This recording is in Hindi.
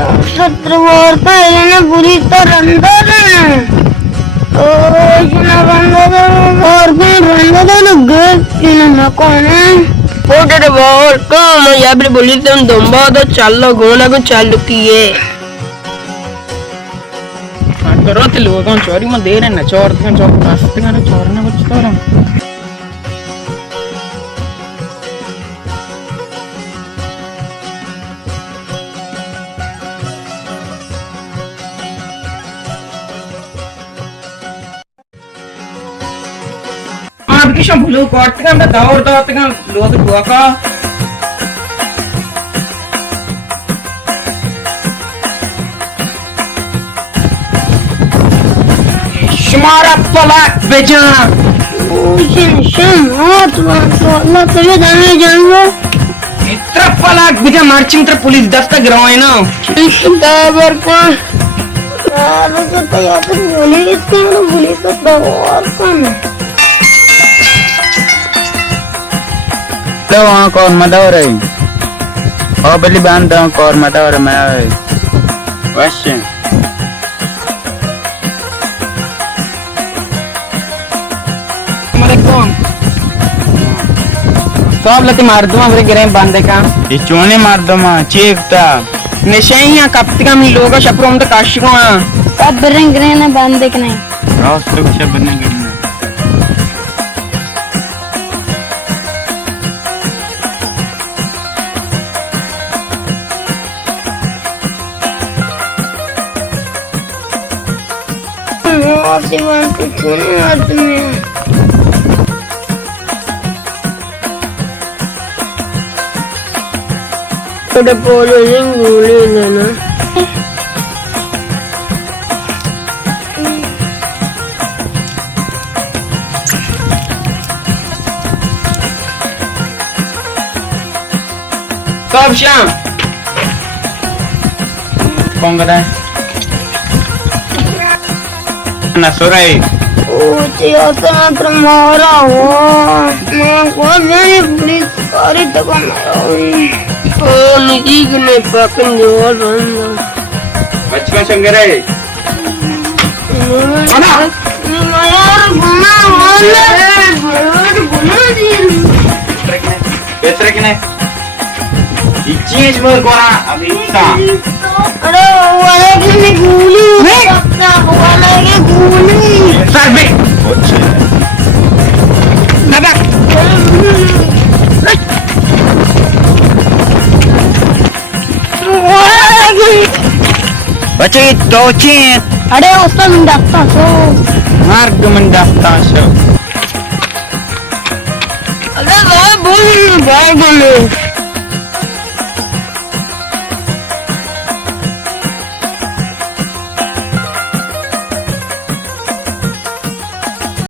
सत्र पहले बुरी तरह अंदर चोरी में दे रहे चोर चोरना कुछ Kisah bulu kuat kan daur dengan luar gua ka Shmara palak beja Allah तभी जाने जाऊंगा इतना palak beja marching ter police दफ्तर गिरवाए ना दाबर का यार तो यार पुलिस का दावर कौन तो वहाँ कौन मदावर है? और बली बांध दो कौन मदावर मैं है? वैसे हमारे कौन? तो आप लती मार दो हमारे गिरे बांधे का? ये चोने मार दो माँ चीखता निशाई यहाँ कब तक हम लोगों का शप्रों तो काशी को हाँ कब बिरंग गिरे ना बांधे के नहीं रात तो कुछ बनने के नहीं Udah boleh ngulin na. कब शाम कौन कर रहा है? ना सो रहा है Tiyata termara wah, makanya pulis kari tekan oh niki kene pakai jual benda. बचपन संगे रहे Lumayan guna बेहतर कि नहीं चीज बोल कोना अभी सा अरे वाले की गोली वाले की गोली सर बे नबक बच्चे तो चीज अरे उसका मंडपता सो मार्ग मंडपता सो अरे भाई बोल